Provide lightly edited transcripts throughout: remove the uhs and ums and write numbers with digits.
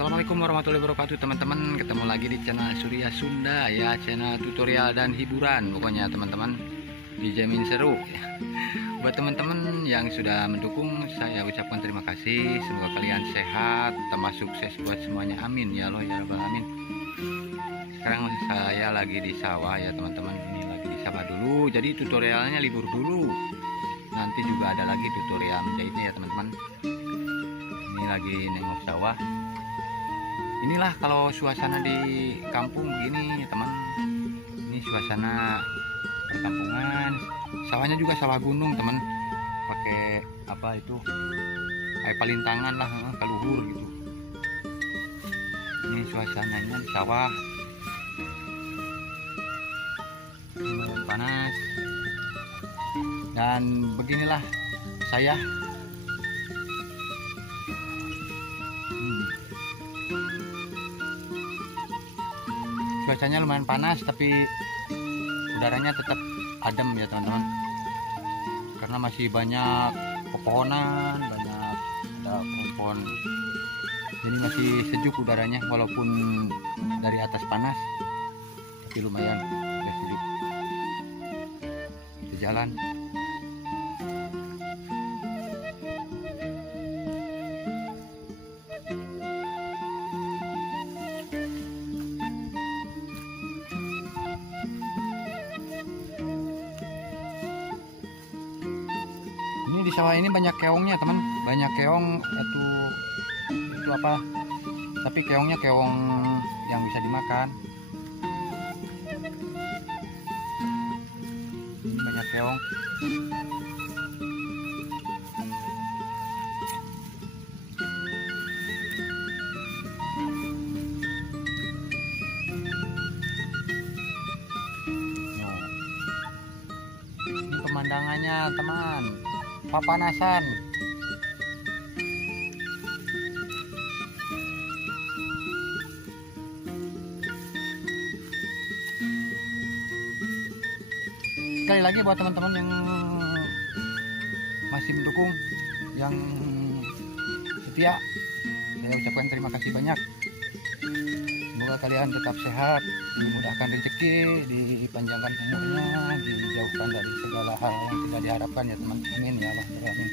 Assalamualaikum warahmatullahi wabarakatuh teman-teman. Ketemu lagi di channel Surya Sunda ya, channel tutorial dan hiburan pokoknya teman-teman, dijamin seru ya. Buat teman-teman yang sudah mendukung, saya ucapkan terima kasih. Semoga kalian sehat, tambah sukses buat semuanya, amin ya Allah ya rabbal alamin. Sekarang saya lagi di sawah ya teman-teman, ini lagi di sawah dulu, jadi tutorialnya libur dulu. Nanti juga ada lagi tutorial menjahitnya ya teman-teman. Ini lagi nengok sawah. Inilah kalau suasana di kampung begini ya teman. Ini suasana perkampungan. Sawahnya juga sawah gunung teman. Pakai apa itu? Kayak palintangan lah, kaluhur gitu. Ini suasananya di sawah. Lumayan panas. Dan beginilah saya. Cuacanya lumayan panas tapi udaranya tetap adem ya teman-teman, karena masih banyak pepohonan, banyak ada pohon, jadi masih sejuk udaranya walaupun dari atas panas, tapi lumayan ya, sejuk. Kita jalan. Ini di sawah ini banyak keongnya teman, banyak keong itu apa? Tapi keongnya keong yang bisa dimakan. Ini banyak keong. Ini pemandangannya teman. Papanasan. Sekali lagi buat teman-teman yang masih mendukung, yang setia, saya ucapkan terima kasih banyak. Semoga kalian tetap sehat, dimudahkan rezeki, dipanjangkan umurnya, dijauhkan dari segala hal yang tidak diharapkan ya teman. Amin ya Allah. Amin.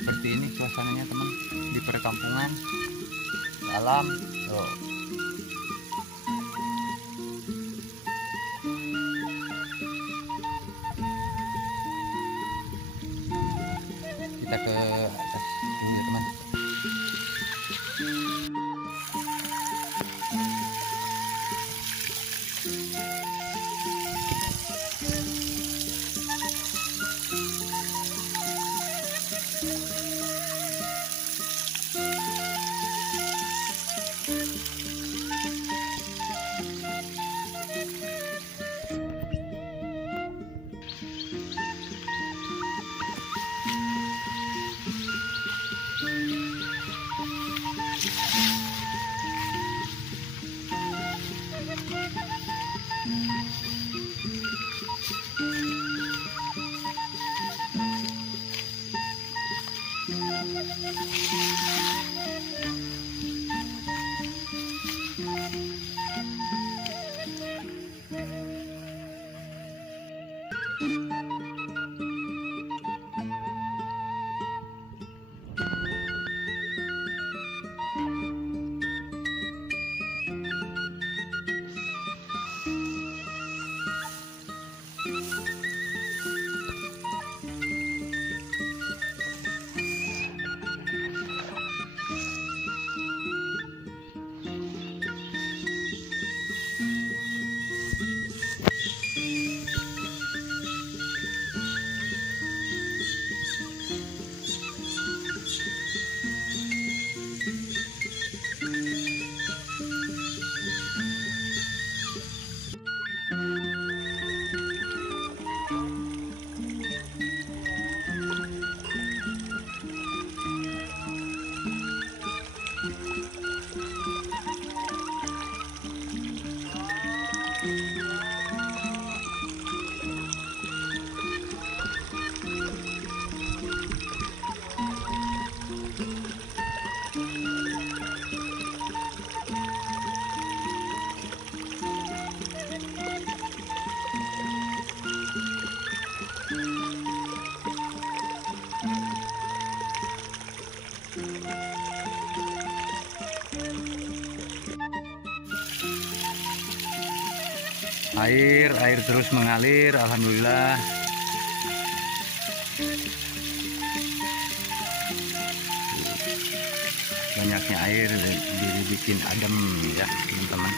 Seperti ini suasananya teman, di perkampungan dalam. Kita ke atas dulu ya teman. Air terus mengalir, alhamdulillah. Banyaknya air dibikin adem ya teman-teman.